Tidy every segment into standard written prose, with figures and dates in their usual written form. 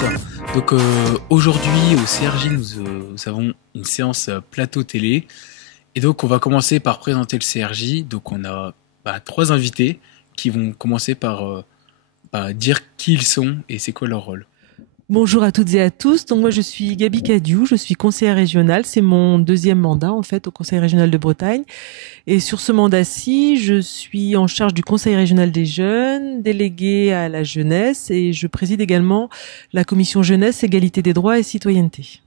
tous. Donc aujourd'hui au CRJ nous avons une séance plateau télé et donc on va commencer par présenter le CRJ. Donc on a trois invités qui vont commencer par dire qui ils sont et c'est quoi leur rôle. Bonjour à toutes et à tous. Donc moi je suis Gabi Cadiou, je suis conseillère régionale. C'est mon deuxième mandat en fait au Conseil régional de Bretagne. Et sur ce mandat-ci, je suis en charge du Conseil régional des jeunes, déléguée à la jeunesse et je préside également la commission jeunesse, égalité des droits et citoyenneté.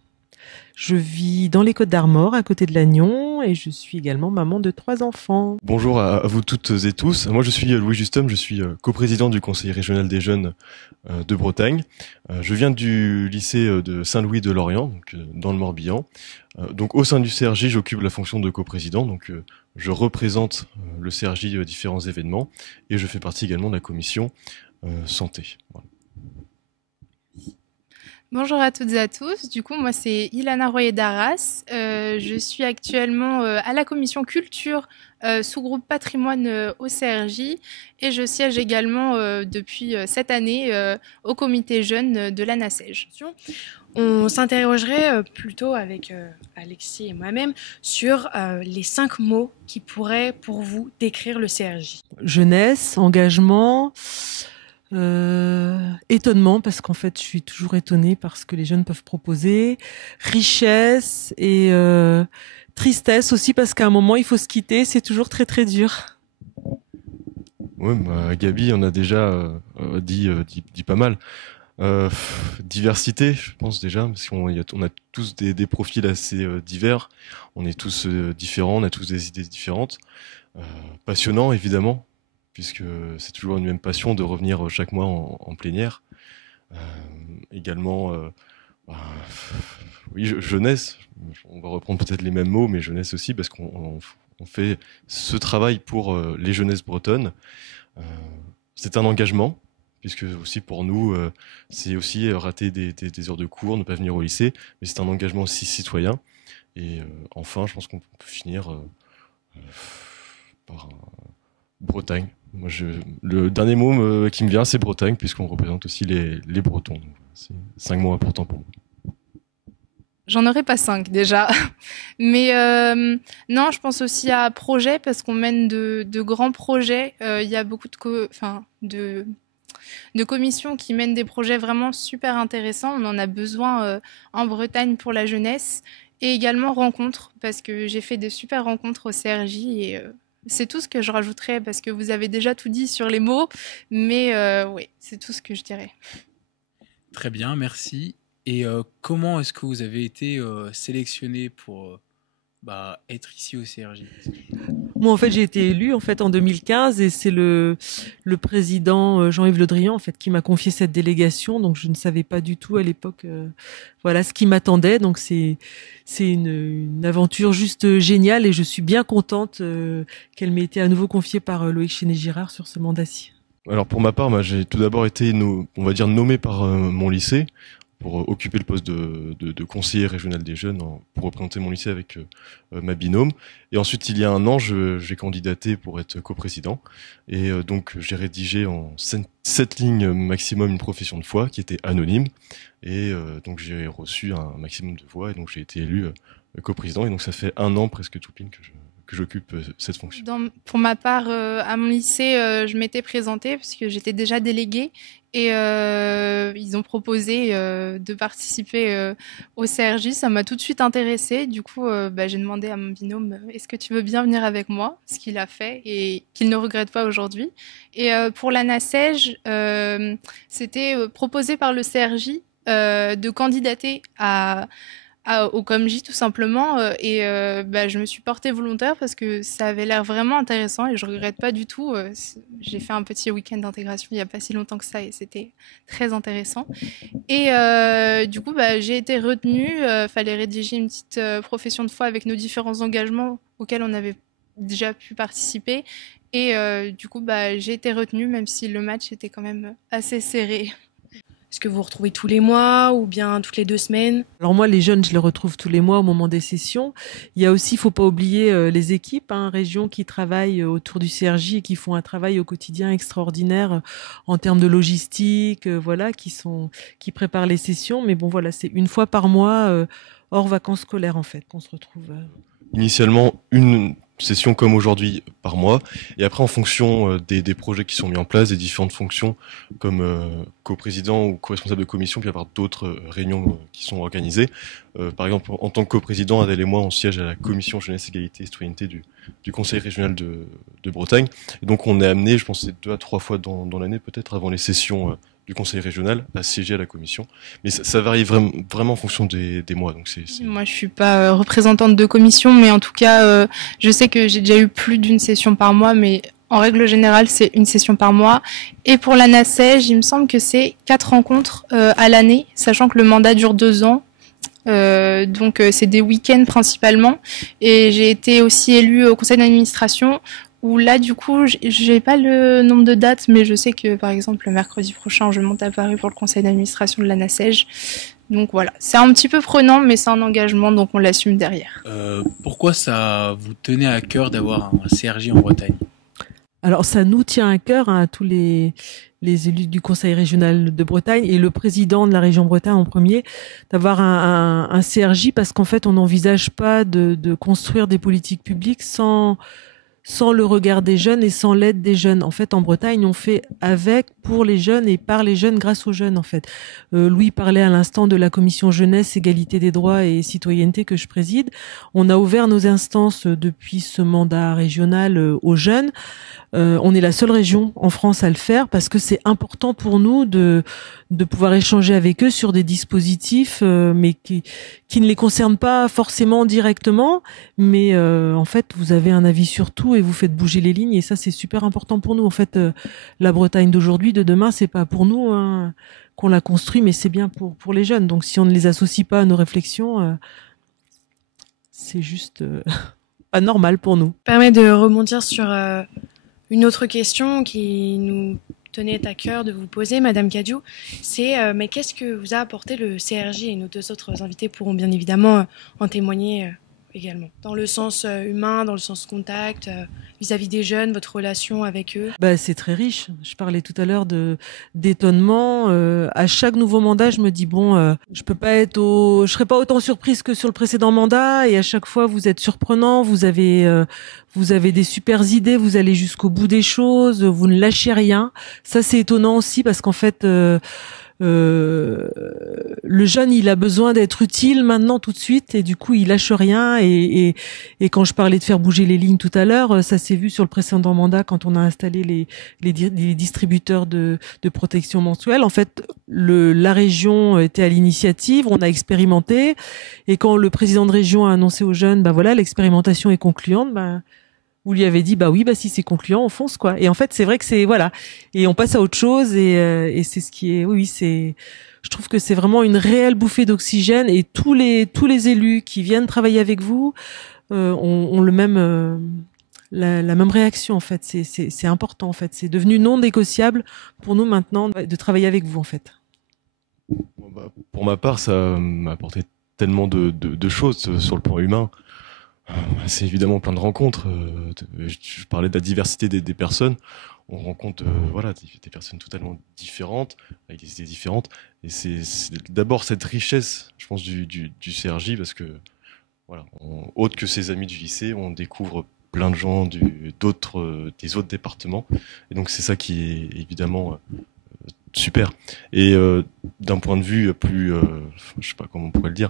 Je vis dans les Côtes-d'Armor, à côté de Lannion, et je suis également maman de 3 enfants. Bonjour à vous toutes et tous. Moi, je suis Louis Justum, je suis coprésident du Conseil régional des jeunes de Bretagne. Je viens du lycée de Saint-Louis de Lorient, donc dans le Morbihan. Donc, au sein du CRJ, j'occupe la fonction de coprésident. Donc, je représente le CRJ à différents événements et je fais partie également de la commission santé. Voilà. Bonjour à toutes et à tous. Du coup, moi, c'est Ilana Royer d'Arras. Je suis actuellement à la commission culture sous-groupe patrimoine au CRJ et je siège également depuis cette année au comité jeune de la NACEJ. On s'interrogerait plutôt avec Alexis et moi-même sur les 5 mots qui pourraient pour vous décrire le CRJ. Jeunesse, engagement, étonnement, parce qu'en fait je suis toujours étonnée par ce que les jeunes peuvent proposer, richesse et tristesse aussi, parce qu'à un moment il faut se quitter, c'est toujours très très dur. Ouais, Gabi en a déjà dit pas mal. Diversité, je pense déjà, parce qu'on a tous des profils assez divers, on est tous différents, on a tous des idées différentes. Passionnant, évidemment, puisque c'est toujours une même passion de revenir chaque mois en plénière. Également, oui, jeunesse, on va reprendre peut-être les mêmes mots, mais jeunesse aussi, parce qu'on fait ce travail pour les jeunesses bretonnes. C'est un engagement, puisque aussi pour nous, c'est aussi rater des heures de cours, ne pas venir au lycée, mais c'est un engagement aussi citoyen. Et enfin, je pense qu'on peut finir par Bretagne. Moi, le dernier mot qui me vient, c'est Bretagne, puisqu'on représente aussi les Bretons. Donc, c'est 5 mots importants pour moi. J'en aurais pas 5 déjà. Mais non, je pense aussi à projet parce qu'on mène de grands projets. Il y a beaucoup de commissions qui mènent des projets vraiment super intéressants. On en a besoin en Bretagne pour la jeunesse. Et également rencontres, parce que j'ai fait des super rencontres au CRJ et c'est tout ce que je rajouterais parce que vous avez déjà tout dit sur les mots. Mais oui, c'est tout ce que je dirais. Très bien, merci. Et comment est-ce que vous avez été sélectionné pour être ici au CRJ? Moi, en fait, j'ai été élue en fait en 2015 et c'est le président Jean-Yves Le Drian en fait qui m'a confié cette délégation. Donc, je ne savais pas du tout à l'époque, voilà ce qui m'attendait. Donc, c'est une aventure juste géniale et je suis bien contente qu'elle m'ait été à nouveau confiée par Loïc Chéné-Girard sur ce mandat-ci. Alors pour ma part, j'ai tout d'abord été, on va dire, nommé par mon lycée pour occuper le poste de conseiller régional des jeunes, pour représenter mon lycée avec ma binôme. Et ensuite, il y a un an, j'ai candidaté pour être coprésident. Et donc, j'ai rédigé en 7 lignes maximum une profession de foi qui était anonyme. Et donc, j'ai reçu un maximum de voix et donc j'ai été élu coprésident. Et donc, ça fait 1 an presque tout pile que j'occupe cette fonction. Pour ma part, à mon lycée, je m'étais présentée parce que j'étais déjà déléguée et ils ont proposé de participer au CRJ. Ça m'a tout de suite intéressée. Du coup, j'ai demandé à mon binôme est-ce que tu veux bien venir avec moi? Ce qu'il a fait et qu'il ne regrette pas aujourd'hui. Et pour la NACEJ, c'était proposé par le CRJ de candidater au COMJ tout simplement je me suis portée volontaire parce que ça avait l'air vraiment intéressant et je regrette pas du tout. J'ai fait un petit week-end d'intégration il y a pas si longtemps que ça et c'était très intéressant. Et du coup j'ai été retenue. Fallait rédiger une petite profession de foi avec nos différents engagements auxquels on avait déjà pu participer et du coup j'ai été retenue même si le match était quand même assez serré. Est-ce que vous vous retrouvez tous les mois ou bien toutes les 2 semaines? Alors moi, les jeunes, je les retrouve tous les mois au moment des sessions. Il y a aussi, il faut pas oublier les équipes, régions qui travaillent autour du CRJ et qui font un travail au quotidien extraordinaire en termes de logistique, voilà, qui préparent les sessions. Mais bon, voilà, c'est une fois par mois, hors vacances scolaires en fait, qu'on se retrouve. Initialement, une session comme aujourd'hui par mois, et après en fonction des projets qui sont mis en place, des différentes fonctions comme coprésident ou co-responsable de commission, puis avoir d'autres réunions qui sont organisées. Par exemple, en tant que coprésident, Adèle et moi, on siège à la commission jeunesse, égalité et citoyenneté du Conseil régional de Bretagne, et donc on est amené, je pense, c'est 2 à 3 fois dans l'année peut-être avant les sessions du conseil régional à siéger à la commission. Mais ça varie vraiment en fonction des mois. Donc Moi, je suis pas représentante de commission, mais en tout cas, je sais que j'ai déjà eu plus d'une session par mois, mais en règle générale, c'est une session par mois. Et pour la NACEJ, il me semble que c'est 4 rencontres à l'année, sachant que le mandat dure 2 ans. Donc c'est des week-ends principalement. Et j'ai été aussi élue au conseil d'administration, où là, du coup, j'ai pas le nombre de dates, mais je sais que, par exemple, le mercredi prochain, je monte à Paris pour le conseil d'administration de la NACEJ. Donc voilà, c'est un petit peu prenant, mais c'est un engagement, donc on l'assume derrière. Pourquoi ça vous tenait à cœur d'avoir un CRJ en Bretagne? Alors ça nous tient à cœur à tous les élus du Conseil régional de Bretagne et le président de la région Bretagne en premier, d'avoir un CRJ parce qu'en fait on n'envisage pas de construire des politiques publiques sans le regard des jeunes et sans l'aide des jeunes. En fait, en Bretagne, on fait avec, pour les jeunes et par les jeunes, grâce aux jeunes, en fait. Louis parlait à l'instant de la commission jeunesse, égalité des droits et citoyenneté que je préside. On a ouvert nos instances depuis ce mandat régional aux jeunes. On est la seule région en France à le faire parce que c'est important pour nous de pouvoir échanger avec eux sur des dispositifs, mais qui ne les concernent pas forcément directement. Mais en fait, vous avez un avis sur tout et vous faites bouger les lignes et ça, c'est super important pour nous. En fait, la Bretagne d'aujourd'hui, de demain, c'est pas pour nous qu'on la construit, mais c'est bien pour les jeunes. Donc, si on ne les associe pas à nos réflexions, c'est juste pas normal pour nous. Permet de rebondir sur une autre question qui nous tenait à cœur de vous poser, Madame Cadiou, c'est mais qu'est-ce que vous a apporté le CRJ, et nos 2 autres invités pourront bien évidemment en témoigner également, dans le sens humain, dans le sens contact, vis-à-vis des jeunes, votre relation avec eux? C'est très riche. Je parlais tout à l'heure d'étonnement. À chaque nouveau mandat, je me dis je serai pas autant surprise que sur le précédent mandat. Et à chaque fois, vous êtes surprenant. Vous avez des super idées. Vous allez jusqu'au bout des choses. Vous ne lâchez rien. Ça, c'est étonnant aussi parce qu'en fait. Le jeune, il a besoin d'être utile maintenant tout de suite et du coup, il lâche rien. Et quand je parlais de faire bouger les lignes tout à l'heure, ça s'est vu sur le précédent mandat quand on a installé les distributeurs de protection menstruelle. En fait, la région était à l'initiative, on a expérimenté et quand le président de région a annoncé aux jeunes, voilà, l'expérimentation est concluante, vous lui avez dit oui, si c'est concluant, on fonce quoi. Et en fait, c'est vrai que c'est voilà, et on passe à autre chose et c'est ce qui est je trouve que c'est vraiment une réelle bouffée d'oxygène et tous les élus qui viennent travailler avec vous ont le même la même réaction en fait. C'est important en fait. C'est devenu non négociable pour nous maintenant de travailler avec vous en fait. Pour ma part, ça m'a apporté tellement de choses sur le plan humain. C'est évidemment plein de rencontres. Je parlais de la diversité des personnes. On rencontre des personnes totalement différentes, avec des idées différentes. Et c'est d'abord cette richesse, je pense, du CRJ, parce que, autre que ses amis du lycée, on découvre plein de gens des autres départements. Et donc c'est ça qui est évidemment super. Et d'un point de vue plus, je sais pas comment on pourrait le dire,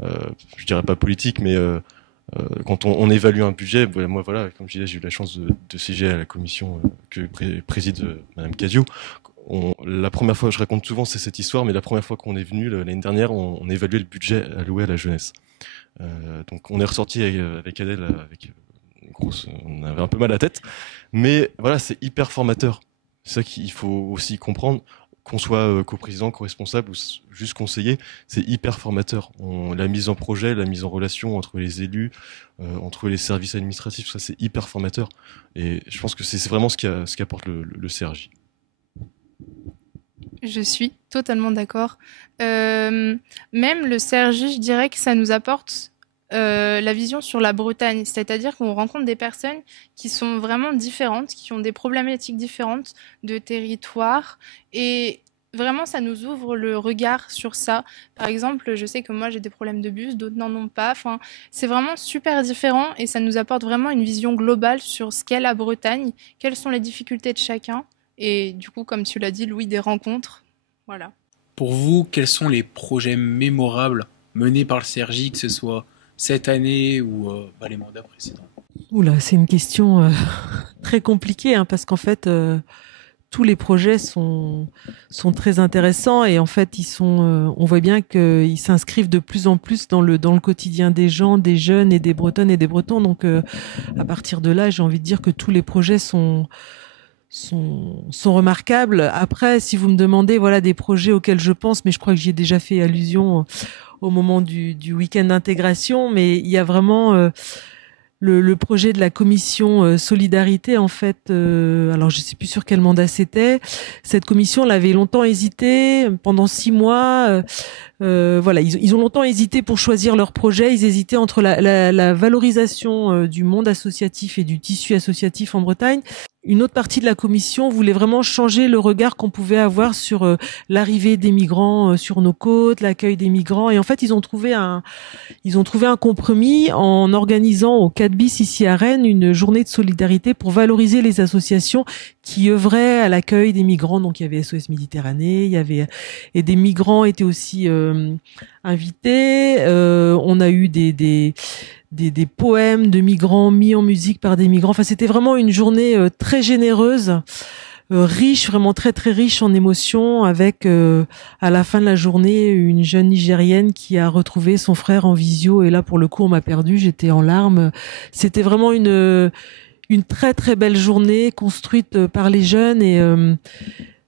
je dirais pas politique, mais quand on évalue un budget, moi comme je disais, j'ai eu la chance de siéger à la commission que préside Madame Cadiou. La première fois, je raconte souvent cette histoire, mais la première fois qu'on est venu l'année dernière, on évaluait le budget alloué à la jeunesse. Donc on est ressorti avec Adèle avec une grosse, on avait un peu mal à la tête, mais voilà, c'est hyper formateur. C'est ça qu'il faut aussi comprendre. Qu'on soit coprésident, co-responsable ou juste conseiller, c'est hyper formateur. La mise en projet, la mise en relation entre les élus, entre les services administratifs, ça c'est hyper formateur. Et je pense que c'est vraiment ce qu'apporte le CRJ. Je suis totalement d'accord. Même le CRJ, je dirais que ça nous apporte la vision sur la Bretagne, c'est-à-dire qu'on rencontre des personnes qui sont vraiment différentes, qui ont des problématiques différentes de territoire, et vraiment ça nous ouvre le regard sur ça. Par exemple, je sais que moi j'ai des problèmes de bus, d'autres n'en ont pas. Enfin, c'est vraiment super différent et ça nous apporte vraiment une vision globale sur ce qu'est la Bretagne, quelles sont les difficultés de chacun, et du coup, comme tu l'as dit, Louis, des rencontres. Voilà. Pour vous, quels sont les projets mémorables menés par le CRJ, que ce soit cette année ou les mandats précédents? Oula, c'est une question très compliquée hein, parce qu'en fait, tous les projets sont très intéressants et en fait, on voit bien qu'ils s'inscrivent de plus en plus dans le quotidien des gens, des jeunes et des Bretonnes et des Bretons. Donc, à partir de là, j'ai envie de dire que tous les projets sont remarquables. Après, si vous me demandez, voilà, des projets auxquels je pense, mais je crois que j'y ai déjà fait allusion au moment du week-end d'intégration, mais il y a vraiment le projet de la commission solidarité, en fait. Alors, je sais plus sur quel mandat c'était. Cette commission, elle avait longtemps hésité pendant 6 mois. Voilà, ils ont longtemps hésité pour choisir leur projet. Ils hésitaient entre la valorisation du monde associatif et du tissu associatif en Bretagne. Une autre partie de la commission voulait vraiment changer le regard qu'on pouvait avoir sur l'arrivée des migrants sur nos côtes, l'accueil des migrants. Et en fait, ils ont trouvé un compromis en organisant au 4 bis ici à Rennes une journée de solidarité pour valoriser les associations qui œuvraient à l'accueil des migrants. Donc, il y avait SOS Méditerranée, et des migrants étaient aussi invités. On a eu des poèmes de migrants mis en musique par des migrants. Enfin, c'était vraiment une journée très généreuse, riche, vraiment très très riche en émotions, avec à la fin de la journée une jeune Nigérienne qui a retrouvé son frère en visio. Et là, pour le coup, on m'a perdu, j'étais en larmes. C'était vraiment une très très belle journée construite par les jeunes et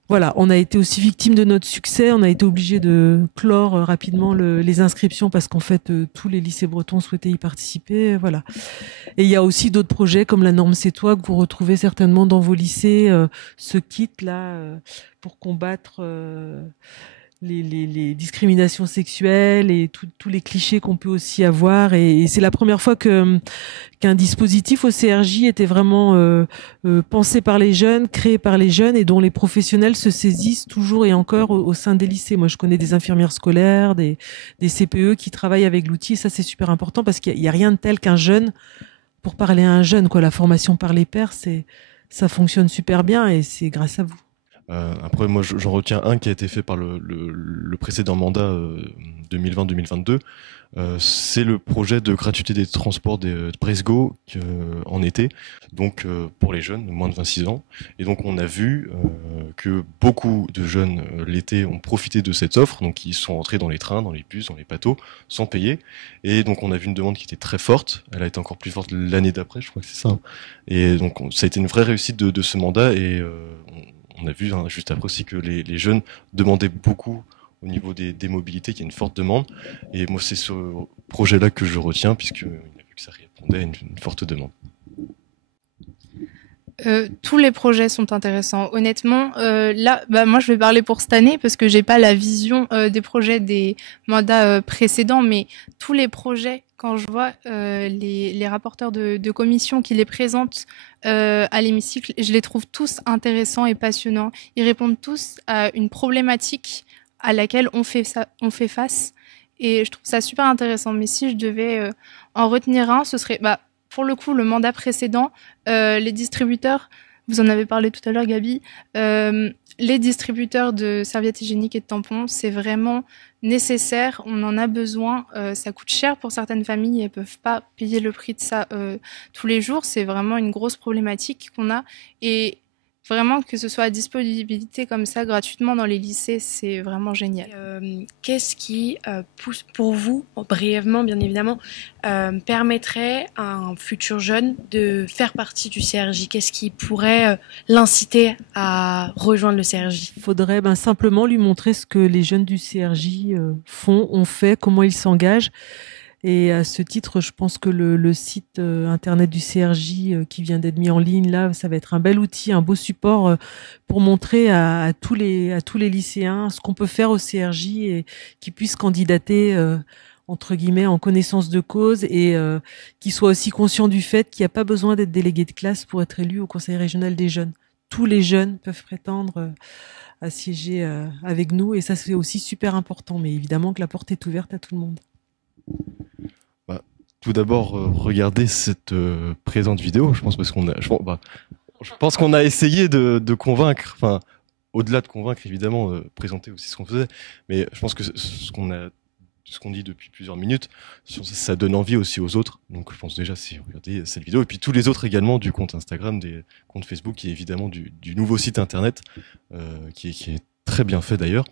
voilà, on a été aussi victime de notre succès. On a été obligé de clore rapidement les inscriptions parce qu'en fait, tous les lycées bretons souhaitaient y participer. Voilà. Et il y a aussi d'autres projets comme la norme C'est toi que vous retrouvez certainement dans vos lycées, ce kit là pour combattre les discriminations sexuelles et tous les clichés qu'on peut aussi avoir. Et c'est la première fois qu'un dispositif au CRJ était vraiment pensé par les jeunes, créé par les jeunes et dont les professionnels se saisissent toujours et encore au sein des lycées. Moi, je connais des infirmières scolaires, des CPE qui travaillent avec l'outil. Et ça, c'est super important parce qu'il y a rien de tel qu'un jeune pour parler à un jeune, quoi. La formation par les pairs, ça fonctionne super bien et c'est grâce à vous. Après, moi, j'en retiens un qui a été fait par le précédent mandat 2020-2022. C'est le projet de gratuité des transports de Bresgo en été, donc pour les jeunes de moins de 26 ans. Et donc, on a vu que beaucoup de jeunes l'été ont profité de cette offre, donc ils sont entrés dans les trains, dans les bus, dans les bateaux, sans payer. Et donc, on a vu une demande qui était très forte. Elle a été encore plus forte l'année d'après, je crois que c'est ça. Et donc, ça a été une vraie réussite de ce mandat et on a vu juste après aussi que les jeunes demandaient beaucoup au niveau des mobilités, qu'il y a une forte demande. Et moi, c'est ce projet-là que je retiens, puisqu'on a vu que ça répondait à une forte demande. Tous les projets sont intéressants. Honnêtement, là, moi, je vais parler pour cette année parce que j'ai pas la vision des projets des mandats précédents, mais tous les projets, quand je vois les rapporteurs de commission qui les présentent à l'hémicycle, je les trouve tous intéressants et passionnants. Ils répondent tous à une problématique à laquelle on fait face, et je trouve ça super intéressant. Mais si je devais en retenir un, ce serait pour le coup, le mandat précédent, les distributeurs, vous en avez parlé tout à l'heure, Gabi, les distributeurs de serviettes hygiéniques et de tampons, c'est vraiment nécessaire, on en a besoin, ça coûte cher pour certaines familles, elles ne peuvent pas payer le prix de ça tous les jours, c'est vraiment une grosse problématique qu'on a, et vraiment que ce soit à disponibilité comme ça gratuitement dans les lycées, c'est vraiment génial. Qu'est-ce qui pousse pour vous, brièvement bien évidemment, permettrait à un futur jeune de faire partie du CRJ? Qu'est-ce qui pourrait l'inciter à rejoindre le CRJ? Il faudrait simplement lui montrer ce que les jeunes du CRJ ont fait, comment ils s'engagent. Et à ce titre, je pense que le site internet du CRJ qui vient d'être mis en ligne, là, ça va être un bel outil, un beau support pour montrer à tous les lycéens ce qu'on peut faire au CRJ et qu'ils puissent candidater entre guillemets en connaissance de cause et qu'ils soient aussi conscients du fait qu'il n'y a pas besoin d'être délégué de classe pour être élu au Conseil régional des jeunes. Tous les jeunes peuvent prétendre à siéger avec nous et ça c'est aussi super important. Mais évidemment que la porte est ouverte à tout le monde. Bah, tout d'abord, regardez cette présente vidéo. Je pense parce qu'on a, je pense qu'on a essayé de convaincre. Enfin, au-delà de convaincre, évidemment, présenter aussi ce qu'on faisait. Mais je pense que ce qu'on dit depuis plusieurs minutes, ça donne envie aussi aux autres. Donc je pense déjà si vous regardez cette vidéo et puis tous les autres également du compte Instagram, des comptes Facebook et évidemment du nouveau site internet qui est très bien fait d'ailleurs.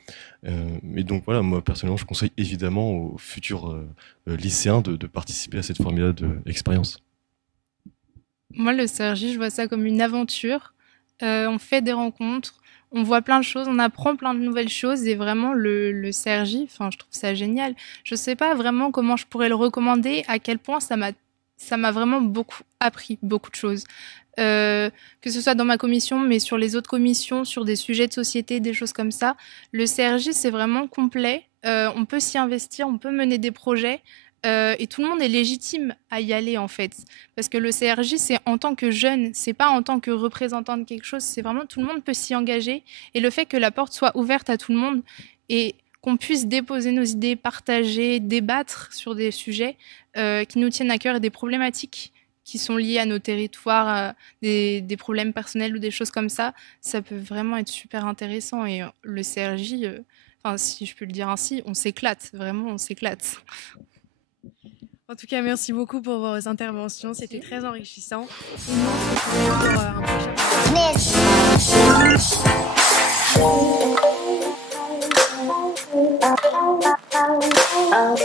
Et donc voilà, moi personnellement je conseille évidemment aux futurs lycéens de participer à cette formidable expérience. Moi, le CRJ, je vois ça comme une aventure. On fait des rencontres, on voit plein de choses, on apprend plein de nouvelles choses et vraiment le CRJ, enfin, je trouve ça génial. Je sais pas vraiment comment je pourrais le recommander, à quel point ça m'a vraiment beaucoup appris, beaucoup de choses. Que ce soit dans ma commission, mais sur les autres commissions, sur des sujets de société, des choses comme ça. Le CRJ, c'est vraiment complet. On peut s'y investir, on peut mener des projets. Et tout le monde est légitime à y aller en fait. Parce que le CRJ, c'est en tant que jeune, c'est pas en tant que représentant de quelque chose, c'est vraiment tout le monde peut s'y engager. Et le fait que la porte soit ouverte à tout le monde et qu'on puisse déposer nos idées, partager, débattre sur des sujets qui nous tiennent à cœur et des problématiques qui sont liées à nos territoires, des problèmes personnels ou des choses comme ça peut vraiment être super intéressant. Et le CRJ, enfin, si je peux le dire ainsi, on s'éclate, vraiment on s'éclate. En tout cas, merci beaucoup pour vos interventions. C'était très enrichissant. Et nous, on se retrouve pour un prochain.